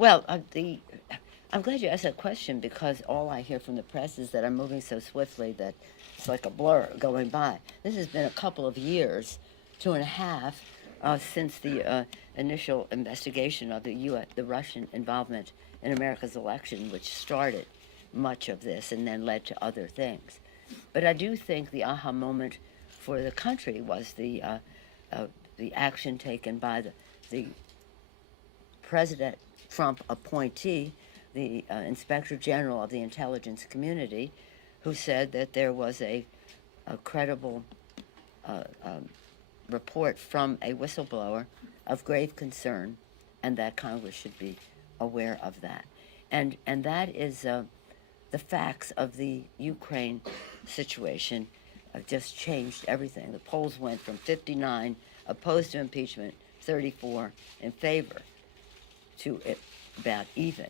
Well, I'm glad you asked that question because all I hear from the press is that I'm moving so swiftly that it's like a blur going by. This has been a couple of years, 2.5, since the initial investigation of the Russian involvement in America's election, which started much of this and then led to other things. But I do think the aha moment for the country was the action taken by the President Trump appointee, the Inspector General of the intelligence community, who said that there was a credible report from a whistleblower of grave concern, and that Congress should be aware of that. And that is the facts of the Ukraine situation just changed everything. The polls went from 59 opposed to impeachment, 34 in favor, to about even.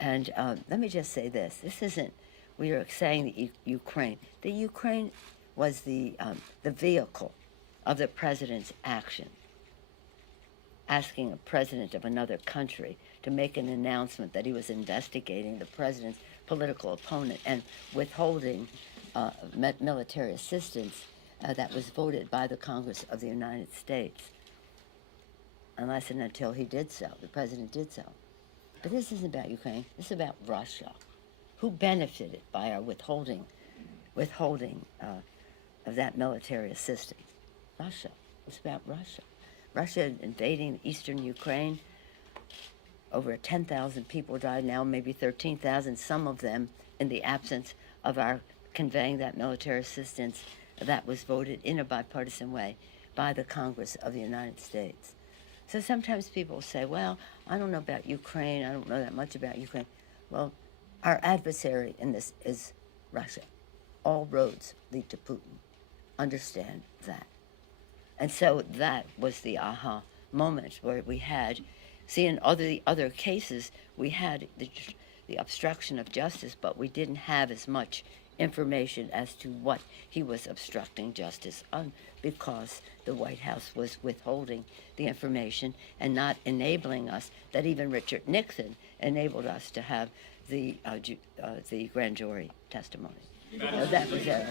And let me just say this. This isn't, we are saying the Ukraine. The Ukraine was the vehicle of the president's action, asking a president of another country to make an announcement that he was investigating the president's political opponent and withholding military assistance that was voted by the Congress of the United States. Unless and until he did so, the president did so. But this isn't about Ukraine, this is about Russia. Who benefited by our withholding of that military assistance? Russia. It's about Russia. Russia invading eastern Ukraine. Over 10,000 people died, now maybe 13,000, some of them in the absence of our conveying that military assistance that was voted in a bipartisan way by the Congress of the United States. So sometimes people say, well, I don't know about Ukraine, I don't know that much about Ukraine. Well, our adversary in this is Russia. All roads lead to Putin. Understand that. And so that was the aha moment where we had, see, in the other cases, we had the obstruction of justice, but we didn't have as much information as to what he was obstructing justice on, because the White House was withholding the information and not enabling us, that even Richard Nixon enabled us to have the grand jury testimony. So that was it.